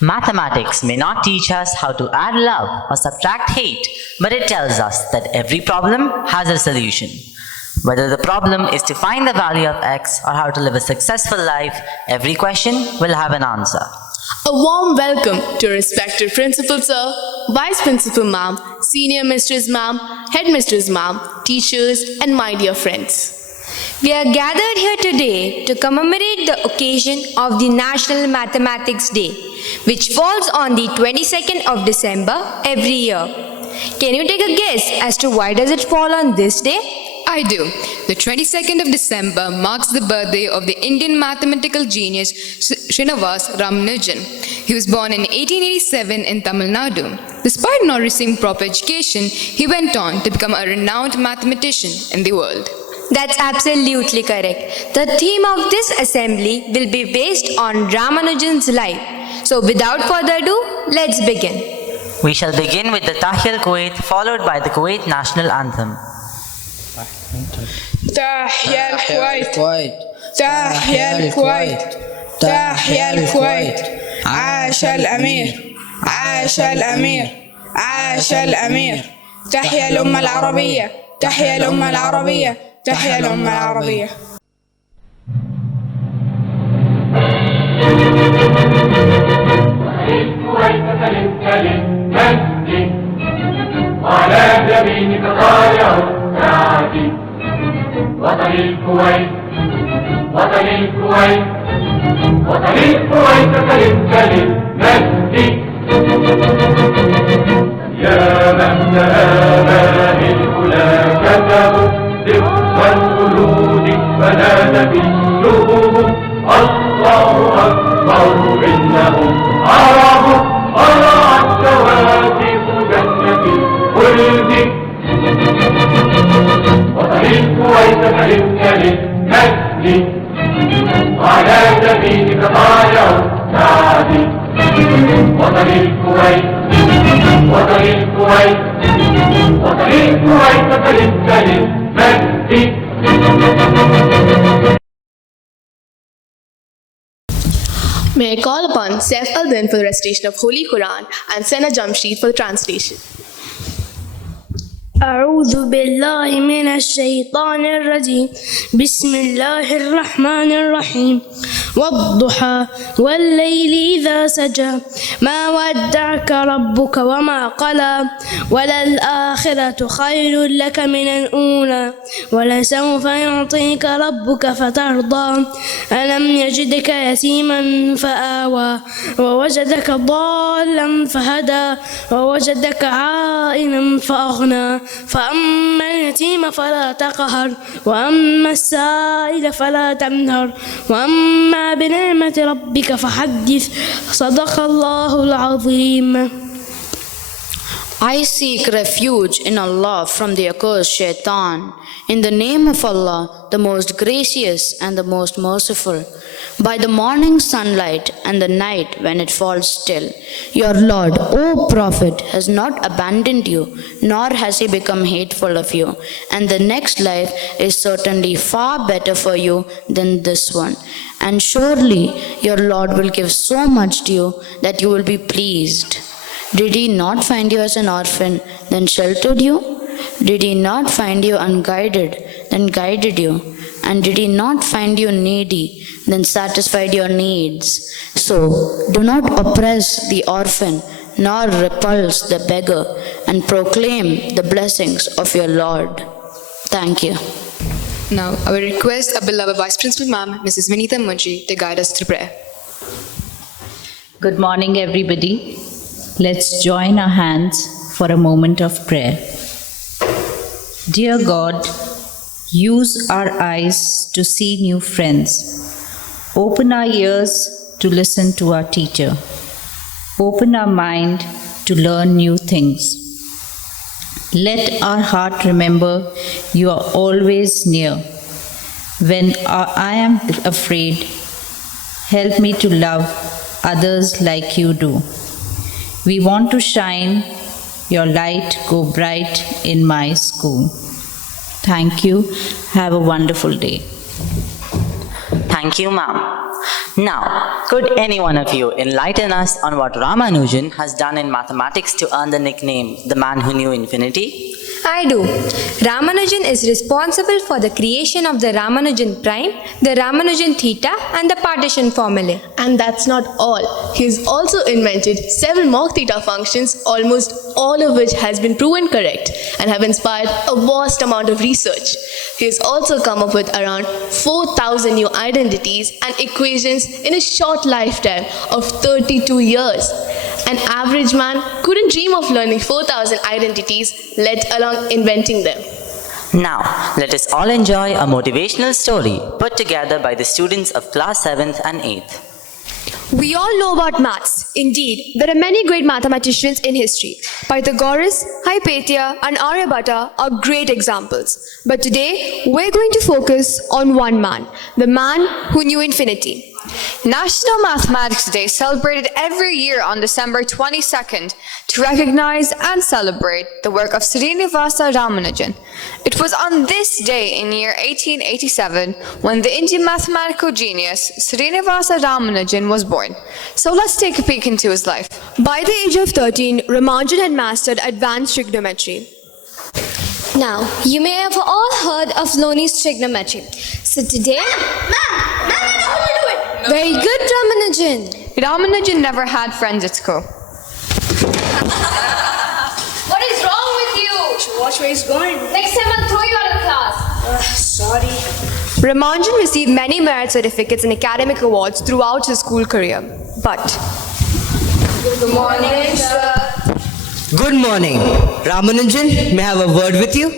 Mathematics may not teach us how to add love or subtract hate, but it tells us that every problem has a solution. Whether the problem is to find the value of x or how to live a successful life, every question will have an answer. A warm welcome to respected Principal Sir, Vice Principal Ma'am, Senior Mistress Ma'am, Headmistress Ma'am, teachers, and my dear friends. We are gathered here today to commemorate the occasion of the National Mathematics Day, which falls on the 22nd of December every year. Can you take a guess as to why does it fall on this day? I do. The 22nd of December marks the birthday of the Indian mathematical genius Srinivas Ramanujan. He was born in 1887 in Tamil Nadu. Despite not receiving proper education, he went on to become a renowned mathematician in the world. That's absolutely correct. The theme of this assembly will be based on Ramanujan's life. So without further ado, let's begin. We shall begin with the Tahiyya al-Kuwait, followed by the Kuwait National Anthem. تحيا الكويت تحيا الكويت تحيا الكويت عاش الأمير عاش الأمير عاش الأمير تحيا الأمة العربية تحيا الأمة العربية تحيا الأمة العربية. الكويت كالمجد وعلى يمينك طالع السعد وطن الكويت وطن الكويت وطن الكويت كالمجد يا من آمال الأولى كتبوا ذكر الخلود فنادى بالشهود الله أكبر إنهم عرب طلعت كواكب جنة الخلد وطن الكويت كالمجد وعلى يمينك طالع السعد وطن الكويت وطن الكويت وطن الكويت كالمجد. May I call upon Saif Al-Din for the recitation of Holy Quran and Sena Jamshid for the translation. أعوذ بالله من الشيطان الرجيم بسم الله الرحمن الرحيم والضحى والليل إذا سجى ما ودعك ربك وما قلى وللآخرة خير لك من الأولى ولسوف يعطيك ربك فترضى ألم يجدك يتيما فآوى ووجدك ضالا فهدى ووجدك عائلا فأغنى فأما اليتيم فلا تقهر وأما السائل فلا تنهر وأما بنعمة ربك فحدث صدق الله العظيم. I seek refuge in Allah from the accursed shaitan. In the name of Allah, the most gracious and the most merciful. By the morning sunlight and the night when it falls still. Your Lord, O Prophet, has not abandoned you, nor has he become hateful of you. And the next life is certainly far better for you than this one. And surely your Lord will give so much to you that you will be pleased. Did he not find you as an orphan, then sheltered you? Did he not find you unguided, then guided you? And did he not find you needy, then satisfied your needs? So do not oppress the orphan, nor repulse the beggar, and proclaim the blessings of your Lord. Thank you. Now, I will request our beloved Vice Principal Ma'am, Mrs. Vinita Munshi, to guide us through prayer. Good morning, everybody. Let's join our hands for a moment of prayer. Dear God, use our eyes to see new friends. Open our ears to listen to our teacher. Open our mind to learn new things. Let our heart remember you are always near. When I am afraid, help me to love others like you do. We want to shine, your light go bright in my school. Thank you. Have a wonderful day. Thank you, ma'am. Now, could any one of you enlighten us on what Ramanujan has done in mathematics to earn the nickname the man who knew infinity? I do. Ramanujan is responsible for the creation of the Ramanujan prime, the Ramanujan theta, and the partition formulae. And that's not all. He has also invented several mock theta functions, almost all of which has been proven correct and have inspired a vast amount of research. He has also come up with around 4,000 new identities and equations in a short lifetime of 32 years. An average man couldn't dream of learning 4,000 identities, let alone inventing them. Now, let us all enjoy a motivational story put together by the students of class 7th and 8th. We all know about maths. Indeed, there are many great mathematicians in history. Pythagoras, Hypatia, and Aryabhatta are great examples. But today, we're going to focus on one man, the man who knew infinity. National Mathematics Day is celebrated every year on December 22nd to recognize and celebrate the work of Srinivasa Ramanujan. It was on this day in year 1887 when the Indian mathematical genius Srinivasa Ramanujan was born. So let's take a peek into his life. By the age of 13, Ramanujan had mastered advanced trigonometry. Now, you may have all heard of Loni's trigonometry. So today... Ma'am, I know how to do it! Very good, Ramanujan. Ramanujan never had friends at school. What is wrong with you? Watch where he's going. Next time I'll throw you out of class. Sorry. Ramanujan received many merit certificates and academic awards throughout his school career. But... Good morning, sir. Good morning. Ramanujan, may I have a word with you?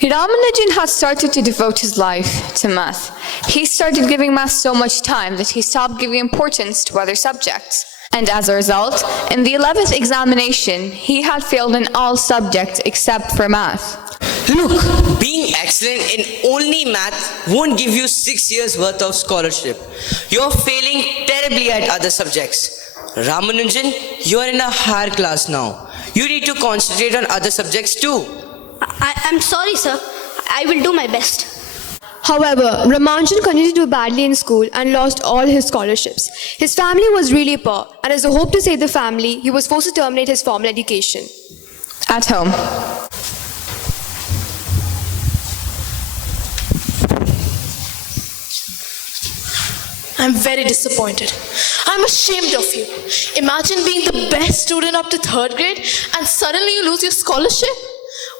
Ramanujan had started to devote his life to math. He started giving math so much time that he stopped giving importance to other subjects. And as a result, in the 11th examination, he had failed in all subjects except for math. Look, being excellent in only math won't give you 6 years worth of scholarship. You're failing terribly at other subjects. Ramanujan, you're in a higher class now. You need to concentrate on other subjects too. I'm sorry, sir. I will do my best. However, Ramanujan continued to do badly in school and lost all his scholarships. His family was really poor, and as a hope to save the family, he was forced to terminate his formal education. At home. I'm very disappointed. I'm ashamed of you. Imagine being the best student up to 3rd grade and suddenly you lose your scholarship.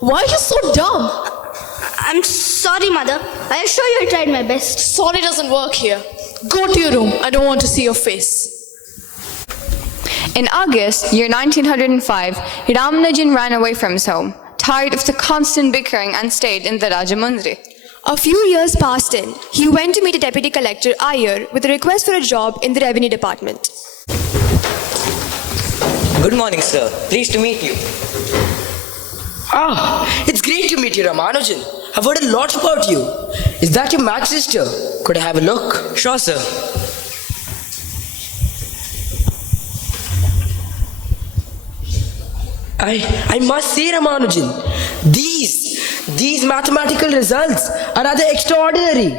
Why are you so dumb? I'm sorry, Mother. I assure you I tried my best. Sorry doesn't work here. Go to your room. I don't want to see your face. In August, year 1905, Ramanujan ran away from his home, tired of the constant bickering, and stayed in the Rajamundry. A few years passed in. He went to meet a deputy collector, Iyer, with a request for a job in the revenue department. Good morning, sir. Pleased to meet you. Ah, it's great to meet you, Ramanujan. I've heard a lot about you. Is that your math sister? Could I have a look? Sure, sir. I must say, Ramanujan, these mathematical results are rather extraordinary.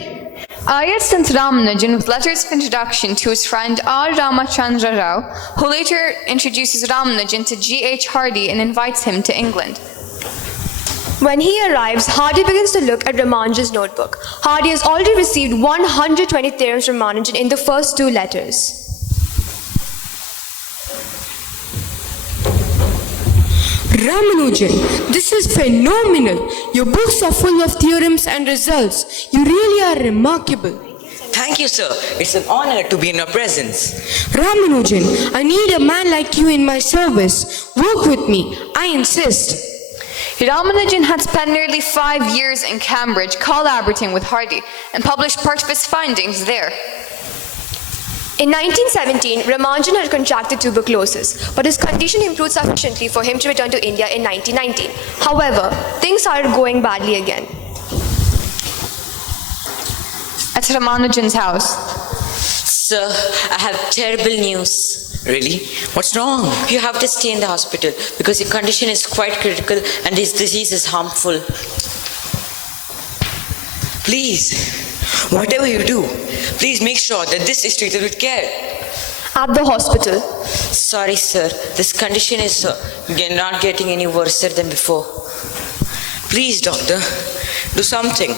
Iyer sent Ramanujan with letters of introduction to his friend R. Ramachandra Rao, who later introduces Ramanujan to G.H. Hardy and invites him to England. When he arrives, Hardy begins to look at Ramanujan's notebook. Hardy has already received 120 theorems from Ramanujan in the first 2 letters. Ramanujan, this is phenomenal. Your books are full of theorems and results. You really are remarkable. Thank you, sir. It's an honor to be in your presence. Ramanujan, I need a man like you in my service. Work with me. I insist. Ramanujan had spent nearly 5 years in Cambridge collaborating with Hardy and published part of his findings there. In 1917, Ramanujan had contracted tuberculosis, but his condition improved sufficiently for him to return to India in 1919. However, things started going badly again. At Ramanujan's house. Sir, I have terrible news. Really? What's wrong? You have to stay in the hospital because your condition is quite critical and this disease is harmful. Please. Whatever you do, please make sure that this is treated with care. At the hospital. Sorry, sir. This condition is not getting any worse than before. Please, doctor, do something.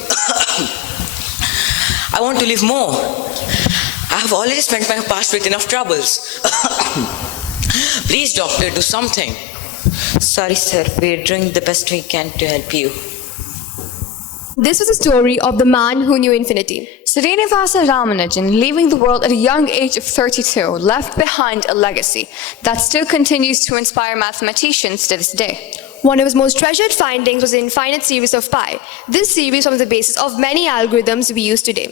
I want to live more. I have already spent my past with enough troubles. Please, doctor, do something. Sorry, sir. We're doing the best we can to help you. This was the story of the man who knew infinity. Srinivasa Ramanujan, leaving the world at a young age of 32, left behind a legacy that still continues to inspire mathematicians to this day. One of his most treasured findings was the infinite series of pi. This series forms the basis of many algorithms we use today.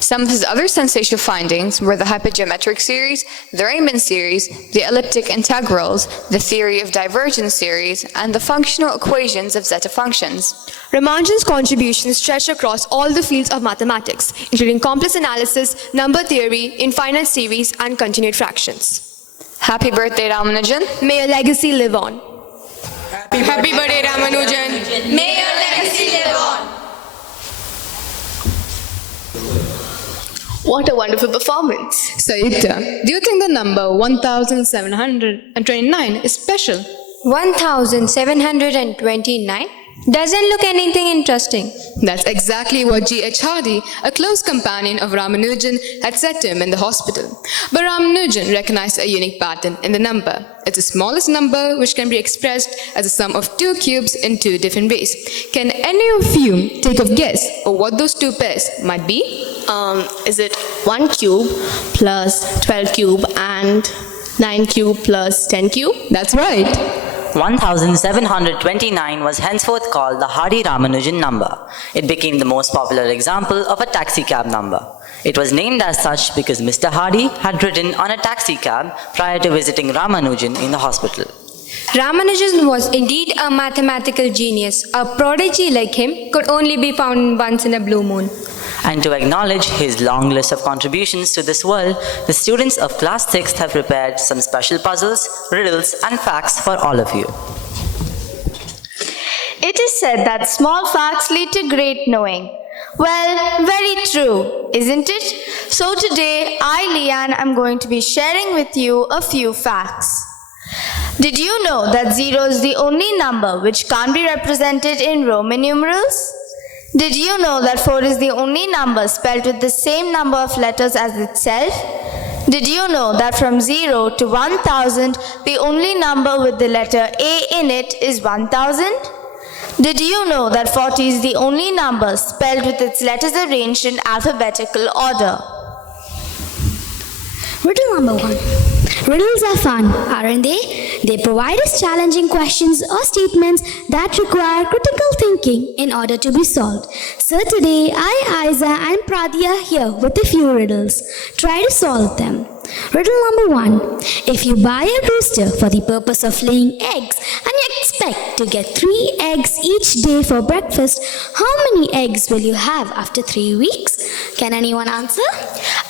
Some of his other sensational findings were the hypergeometric series, the Riemann series, the elliptic integrals, the theory of divergence series, and the functional equations of zeta functions. Ramanujan's contributions stretch across all the fields of mathematics, including complex analysis, number theory, infinite series, and continued fractions. Happy birthday, Ramanujan. May your legacy live on. Happy birthday, Ramanujan. May your legacy live on. What a wonderful performance. Sayukta, do you think the number 1729 is special? 1729? Doesn't look anything interesting. That's exactly what G.H. Hardy, a close companion of Ramanujan, had said to him in the hospital. But Ramanujan recognized a unique pattern in the number. It's the smallest number which can be expressed as a sum of two cubes in two different ways. Can any of you take a guess of what those two pairs might be? Is it 1 cube plus 12 cube and 9 cube plus 10 cube? That's right. 1729 was henceforth called the Hardy-Ramanujan number. It became the most popular example of a taxicab number. It was named as such because Mr. Hardy had ridden on a taxicab prior to visiting Ramanujan in the hospital. Ramanujan was indeed a mathematical genius. A prodigy like him could only be found once in a blue moon. And to acknowledge his long list of contributions to this world, the students of class 6th have prepared some special puzzles, riddles, and facts for all of you. It is said that small facts lead to great knowing. Well, very true, isn't it? So today, I, Leanne, am going to be sharing with you a few facts. Did you know that 0 is the only number which can't be represented in Roman numerals? Did you know that 4 is the only number spelled with the same number of letters as itself? Did you know that from 0 to 1000, the only number with the letter A in it is 1000? Did you know that 40 is the only number spelled with its letters arranged in alphabetical order? Riddle number 1. Riddles are fun, aren't they? They provide us challenging questions or statements that require critical thinking in order to be solved. So today, I, Aiza and Pradya are here with a few riddles. Try to solve them. Riddle number 1. If you buy a rooster for the purpose of laying eggs and you expect to get 3 eggs each day for breakfast, how many eggs will you have after 3 weeks? Can anyone answer?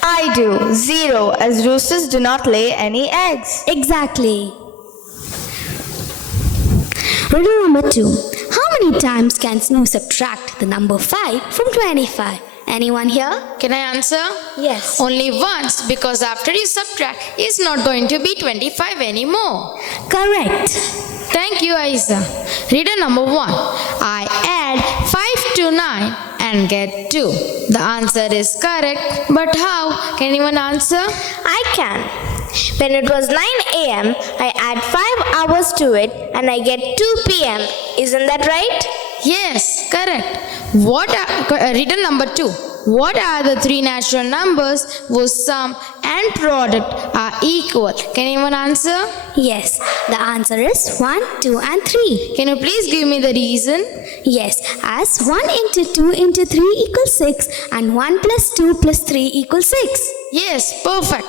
I do. 0, as roosters do not lay any eggs. Exactly. Riddle number 2. How many times can Snow subtract the number 5 from 25? Anyone here? Can I answer? Yes. Only once, because after you subtract, it's not going to be 25 anymore. Correct. Thank you, Aiza. Reader number 1. I add 5 to 9 and get 2. The answer is correct, but how? Can anyone answer? I can. When it was 9 a.m., I add 5 hours to it and I get 2 p.m. Isn't that right? Yes, correct. Reader number 2. What are the 3 natural numbers whose sum and product are equal? Can anyone answer? Yes, the answer is 1, 2 and 3. Can you please give me the reason? Yes, as 1 into 2 into 3 equals 6 and 1 plus 2 plus 3 equals 6. Yes, perfect.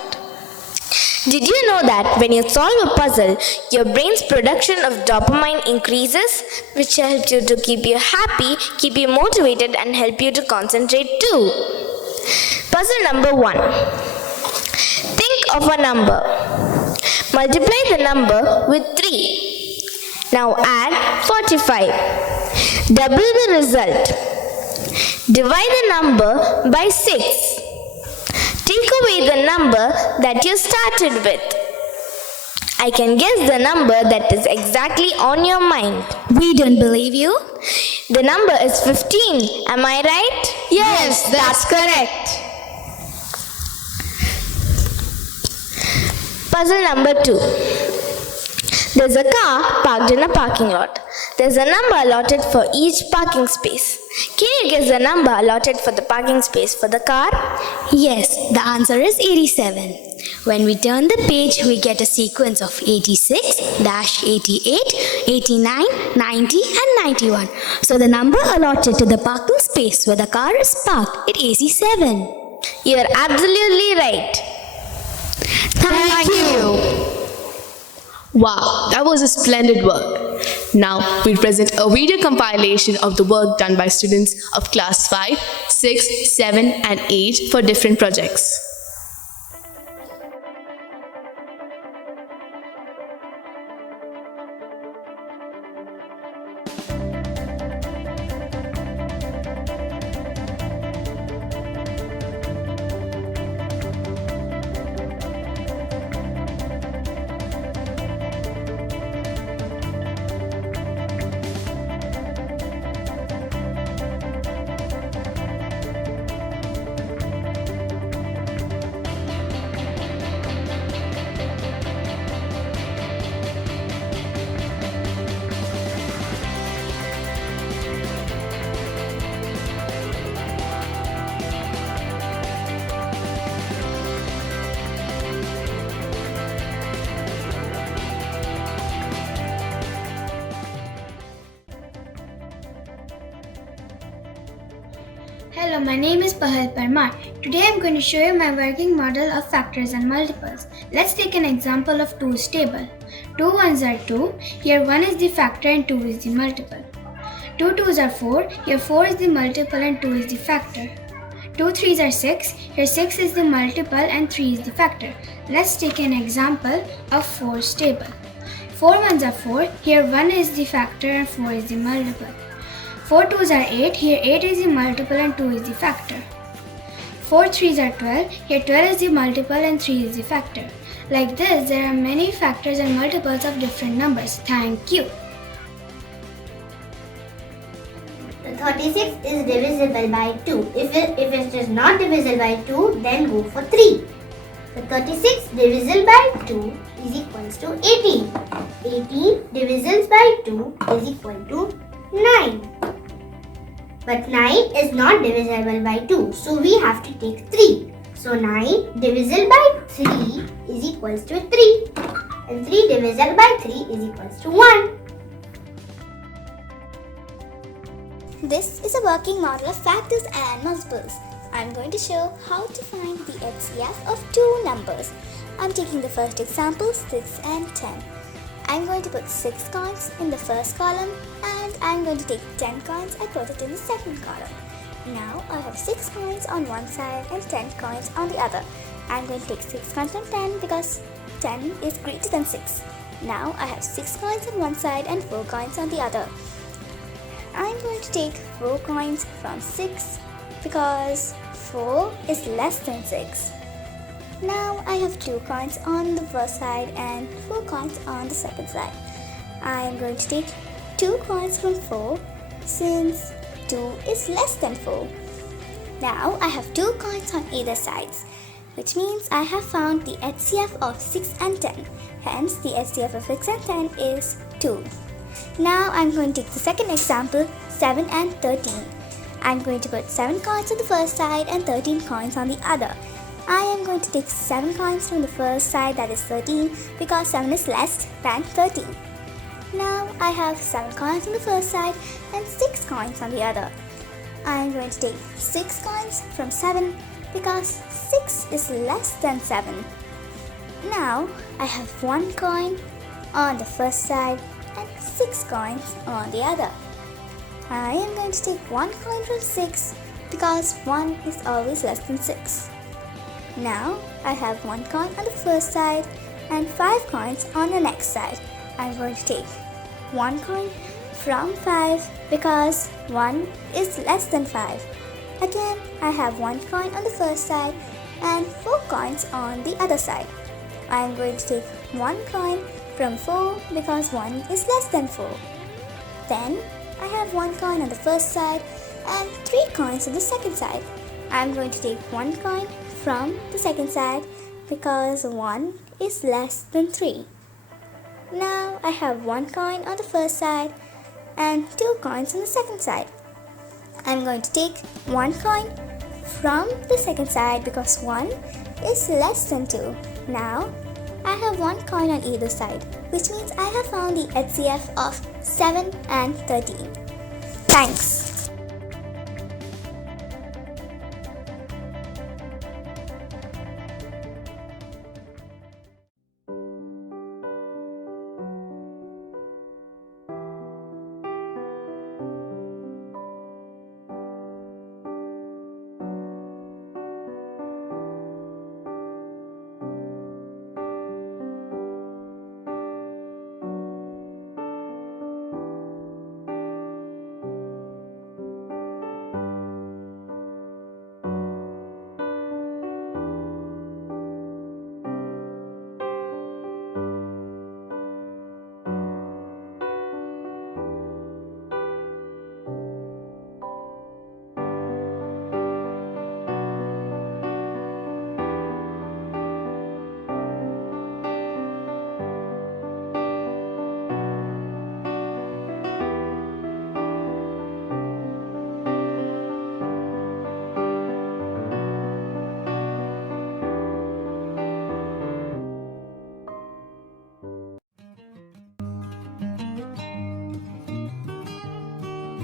Did you know that when you solve a puzzle, your brain's production of dopamine increases, which helps you to keep you happy, keep you motivated, and help you to concentrate too? Puzzle number 1. Think of a number. Multiply the number with 3. Now add 45. Double the result. Divide the number by 6. Take away the number that you started with. I can guess the number that is exactly on your mind. We don't believe you. The number is 15. Am I right? Yes, that's correct. Puzzle number 2. There's a car parked in a parking lot. There's a number allotted for each parking space. Can you guess the number allotted for the parking space for the car? Yes, the answer is 87. When we turn the page, we get a sequence of 86, 88, 89, 90 and 91. So the number allotted to the parking space where the car is parked is 87. You're absolutely right. Thank you. Wow, that was a splendid work. Now we present a video compilation of the work done by students of class 5, 6, 7 and 8 for different projects. Hello, my name is Pahal Parmar. Today I am going to show you my working model of factors and multiples. Let's take an example of 2's table. 2 ones are 2, here 1 is the factor and 2 is the multiple. 2 2's are 4, here 4 is the multiple and 2 is the factor. 2 3's are 6, here 6 is the multiple and 3 is the factor. Let's take an example of 4's table. 4 ones are 4, here 1 is the factor and 4 is the multiple. 4 2's are 8, here 8 is the multiple and 2 is the factor. 4 3's are 12, here 12 is the multiple and 3 is the factor. Like this, there are many factors and multiples of different numbers. Thank you. The 36 is divisible by 2. If it is not divisible by 2, then go for 3. The 36 divisible by 2 is equals to 18. 18 divisible by 2 is equal to 9. But 9 is not divisible by 2, so we have to take 3. So 9 divisible by 3 is equals to 3. And 3 divisible by 3 is equals to 1. This is a working model of factors and multiples. I'm going to show how to find the HCF of two numbers. I'm taking the first example, 6 and 10. I'm going to put 6 coins in the first column and I'm going to take 10 coins and put it in the second column. Now I have 6 coins on one side and 10 coins on the other. I'm going to take 6 coins from 10 because 10 is greater than 6. Now I have 6 coins on one side and 4 coins on the other. I'm going to take 4 coins from 6 because 4 is less than 6. Now I have 2 coins on the first side and 4 coins on the second side. I am going to take 2 coins from 4 since 2 is less than 4. Now I have 2 coins on either sides, which means I have found the HCF of 6 and 10. Hence the HCF of 6 and 10 is 2. Now I'm going to take the second example, 7 and 13. I'm going to put 7 coins on the first side and 13 coins on the other. I am going to take 7 coins from the first side, that is 13, because 7 is less than 13. Now I have 7 coins on the first side and 6 coins on the other. I am going to take 6 coins from 7 because 6 is less than 7. Now I have 1 coin on the first side and 6 coins on the other. I am going to take 1 coin from 6 because 1 is always less than 6. Now I have 1 coin on the first side and 5 coins on the next side. I'm going to take 1 coin from 5 because 1 is less than 5. Again, I have 1 coin on the first side and 4 coins on the other side. I am going to take 1 coin from 4 because 1 is less than 4. Then I have 1 coin on the first side and 3 coins on the second side. I am going to take 1 coin from the second side because 1 is less than 3. Now I have 1 coin on the first side and 2 coins on the second side. I am going to take 1 coin from the second side because 1 is less than 2. Now I have 1 coin on either side, which means I have found the HCF of 7 and 13. Thanks.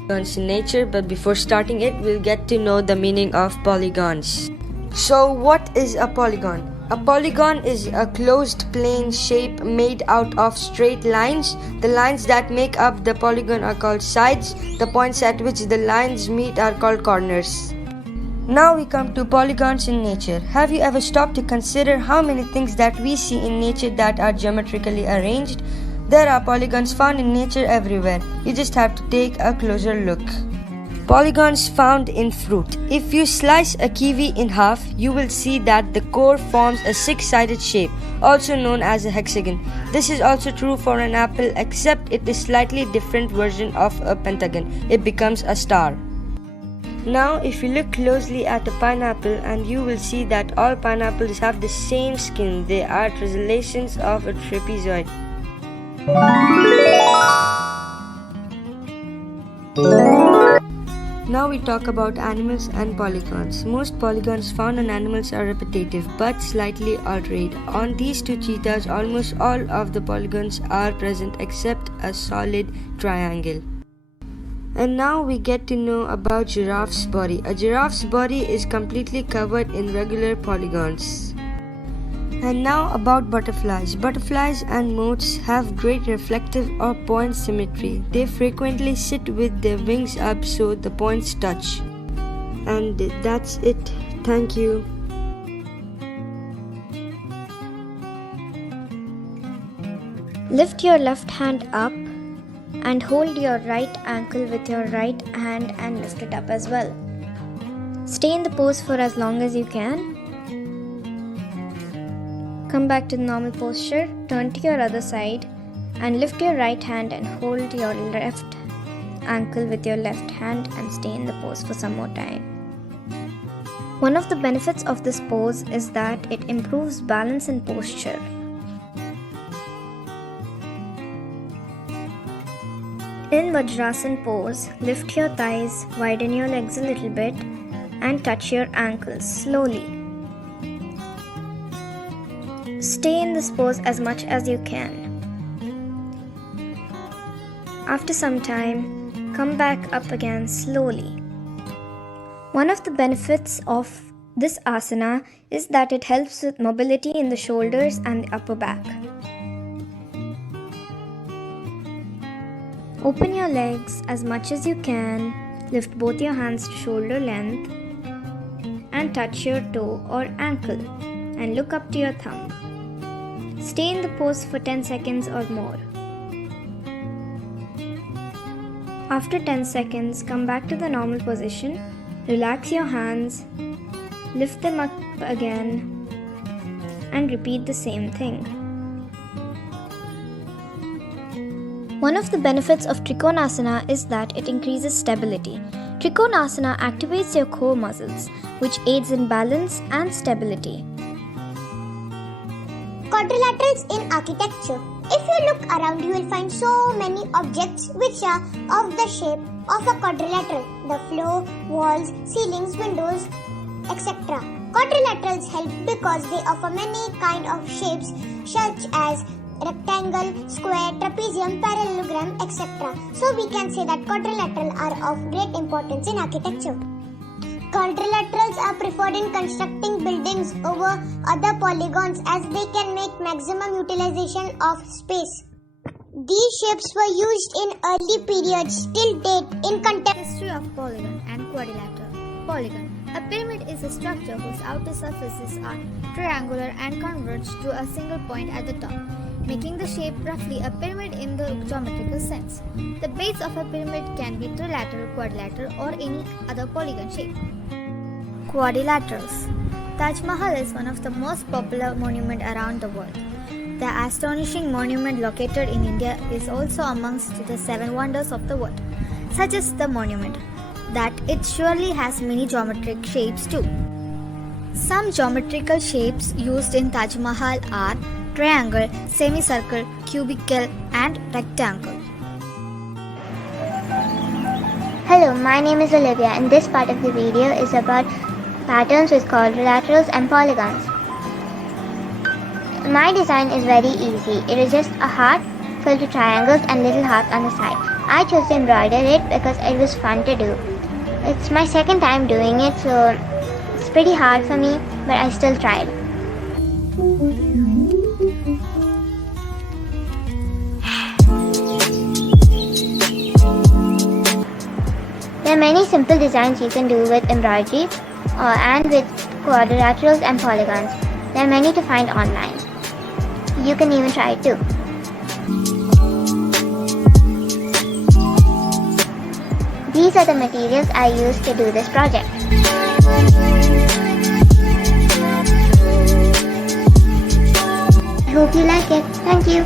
Polygons in nature, but before starting it, we'll get to know the meaning of polygons. So, what is a polygon? A polygon is a closed plane shape made out of straight lines. The lines that make up the polygon are called sides. The points at which the lines meet are called corners. Now we come to polygons in nature. Have you ever stopped to consider how many things that we see in nature that are geometrically arranged? There are polygons found in nature everywhere. You just have to take a closer look. Polygons found in fruit. If you slice a kiwi in half, you will see that the core forms a six-sided shape, also known as a hexagon. This is also true for an apple, except it is a slightly different version of a pentagon. It becomes a star. Now, if you look closely at a pineapple, and you will see that all pineapples have the same skin. They are translations of a trapezoid. Now we talk about animals and polygons. Most polygons found on animals are repetitive but slightly altered. On these two cheetahs, almost all of the polygons are present except a solid triangle. And now we get to know about giraffe's body. A giraffe's body is completely covered in regular polygons. And now about butterflies. Butterflies and moths have great reflective or point symmetry. They frequently sit with their wings up so the points touch. And that's it. Thank you. Lift your left hand up and hold your right ankle with your right hand and lift it up as well. Stay in the pose for as long as you can. Come back to the normal posture, turn to your other side and lift your right hand and hold your left ankle with your left hand and stay in the pose for some more time. One of the benefits of this pose is that it improves balance and posture. In Vajrasana pose, lift your thighs, widen your legs a little bit and touch your ankles slowly. Stay in this pose as much as you can. After some time, come back up again slowly. One of the benefits of this asana is that it helps with mobility in the shoulders and the upper back. Open your legs as much as you can, lift both your hands to shoulder length and touch your toe or ankle and look up to your thumb. Stay in the pose for 10 seconds or more. After 10 seconds, come back to the normal position. Relax your hands. Lift them up again. And repeat the same thing. One of the benefits of Trikonasana is that it increases stability. Trikonasana activates your core muscles, which aids in balance and stability. Quadrilaterals in architecture. If you look around, you will find so many objects which are of the shape of a quadrilateral. The floor, walls, ceilings, windows, etc. Quadrilaterals help because they offer many kind of shapes such as rectangle, square, trapezium, parallelogram, etc. So we can say that quadrilaterals are of great importance in architecture. Quadrilaterals are preferred in constructing buildings over other polygons as they can make maximum utilization of space. These shapes were used in early periods till date in contemporary History of polygon and quadrilateral. Polygon. A pyramid is a structure whose outer surfaces are triangular and converge to a single point at the top, making the shape roughly a pyramid in the geometrical sense. The base of a pyramid can be trilateral, quadrilateral, or any other polygon shape. Quadrilaterals. Taj Mahal is one of the most popular monuments around the world. The astonishing monument located in India is also amongst the 7 wonders of the world, such as the monument that it surely has many geometric shapes too. Some geometrical shapes used in Taj Mahal are triangle, semicircle, cubical, and rectangle. Hello, my name is Olivia and this part of the video is about patterns with quadrilaterals and polygons. My design is very easy. It is just a heart filled with triangles and little hearts on the side. I chose to embroider it because it was fun to do. It's my second time doing it, so it's pretty hard for me, but I still tried. There are many simple designs you can do with embroidery and with quadrilaterals and polygons. There are many to find online. You can even try it too. These are the materials I used to do this project. I hope you like it. Thank you.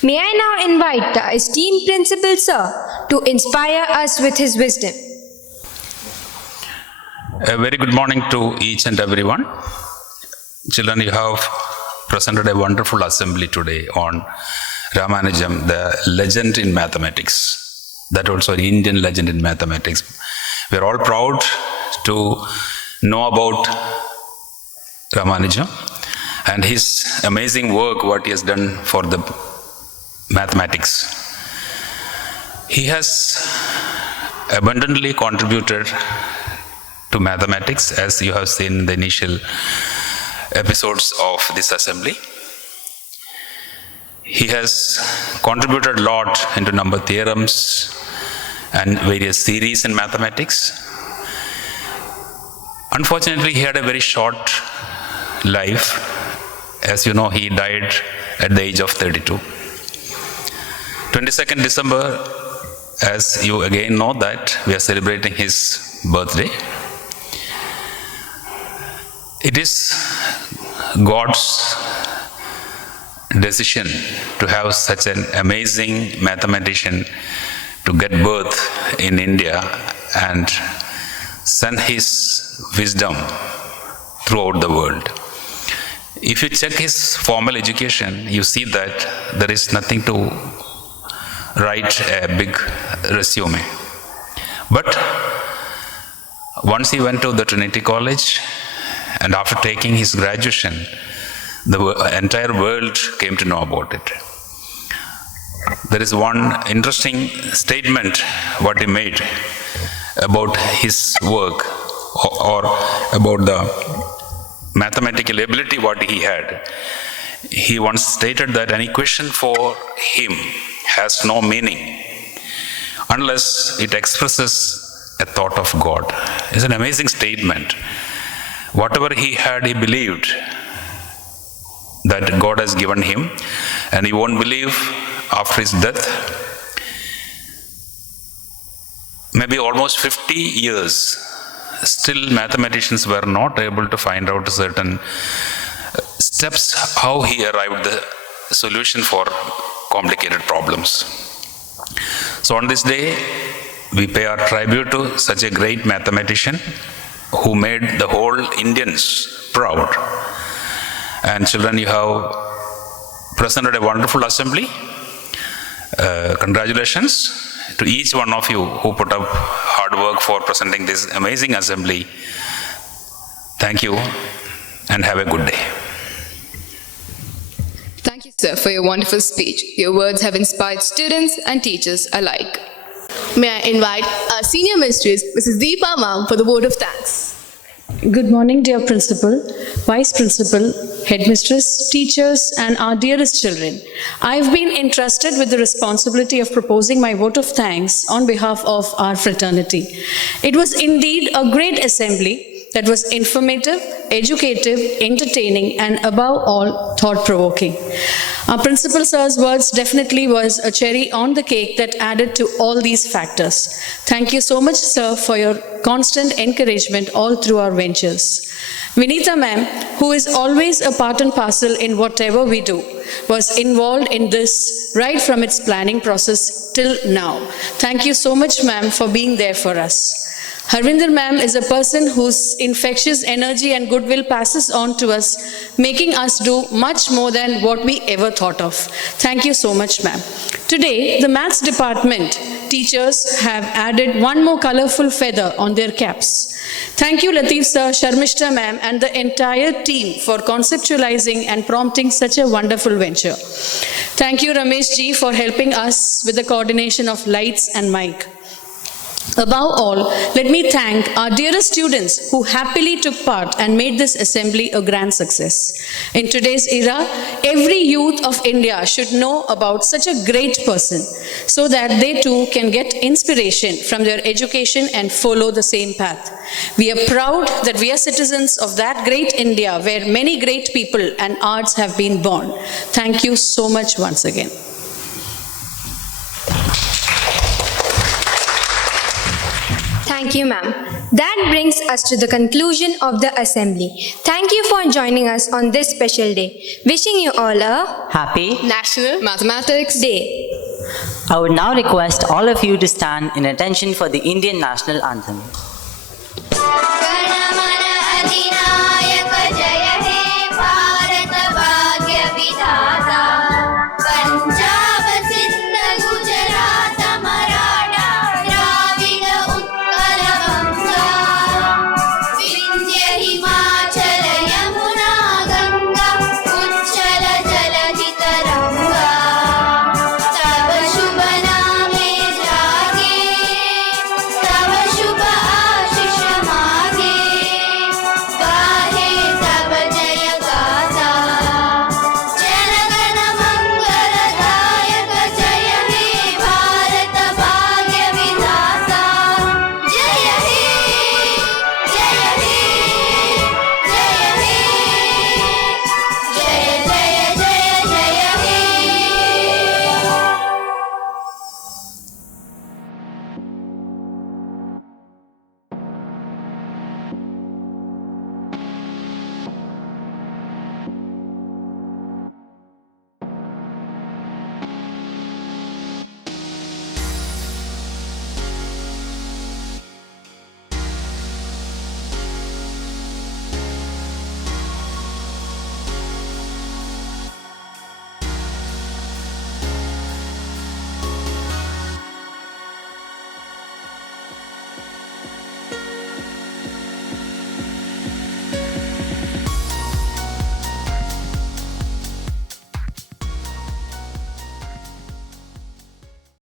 May I now invite the esteemed Principal Sir to inspire us with his wisdom. A very good morning to each and everyone. Children, you have presented a wonderful assembly today on Ramanujam, the legend in mathematics. That also an Indian legend in mathematics. We are all proud to know about Ramanujam and his amazing work, what he has done for the mathematics. He has abundantly contributed to mathematics, as you have seen in the initial episodes of this assembly. He has contributed a lot into number theorems and various theories in mathematics. Unfortunately, he had a very short life. As you know, he died at the age of 32. 22nd December, as you again know that, we are celebrating his birthday. It is God's decision to have such an amazing mathematician to get birth in India and send his wisdom throughout the world. If you check his formal education, you see that there is nothing to write a big resume. But once he went to the Trinity College, and after taking his graduation, the entire world came to know about it. There is one interesting statement what he made about his work or about the mathematical ability what he had. He once stated that any question for him has no meaning unless it expresses a thought of God. It's an amazing statement. Whatever he had, he believed that God has given him, and he won't believe after his death. Maybe almost 50 years, still mathematicians were not able to find out certain steps how he arrived the solution for complicated problems. So on this day, we pay our tribute to such a great mathematician who made the whole Indians proud. And children, you have presented a wonderful assembly. Congratulations to each one of you who put up hard work for presenting this amazing assembly. Thank you and have a good day. Thank you, sir, for your wonderful speech. Your words have inspired students and teachers alike. May I invite our senior mistress, Mrs. Deepa Ma'am, for the vote of thanks. Good morning, dear Principal, Vice Principal, Headmistress, teachers, and our dearest children. I've been entrusted with the responsibility of proposing my vote of thanks on behalf of our fraternity. It was indeed a great assembly that was informative, educative, entertaining, and above all, thought-provoking. Our Principal Sir's words definitely was a cherry on the cake that added to all these factors. Thank you so much, sir, for your constant encouragement all through our ventures. Vinita ma'am, who is always a part and parcel in whatever we do, was involved in this right from its planning process till now. Thank you so much, ma'am, for being there for us. Harvinder ma'am is a person whose infectious energy and goodwill passes on to us, making us do much more than what we ever thought of. Thank you so much, ma'am. Today, the maths department teachers have added one more colorful feather on their caps. Thank you, Latif sir, Sharmishta ma'am, and the entire team for conceptualizing and prompting such a wonderful venture. Thank you, Ramesh ji, for helping us with the coordination of lights and mic. Above all, let me thank our dearest students who happily took part and made this assembly a grand success. In today's era, every youth of India should know about such a great person so that they too can get inspiration from their education and follow the same path. We are proud that we are citizens of that great India where many great people and arts have been born. Thank you so much once again. Thank you, ma'am. That brings us to the conclusion of the assembly. Thank you for joining us on this special day. Wishing you all a Happy National Mathematics Day. I would now request all of you to stand in attention for the Indian National Anthem. Adina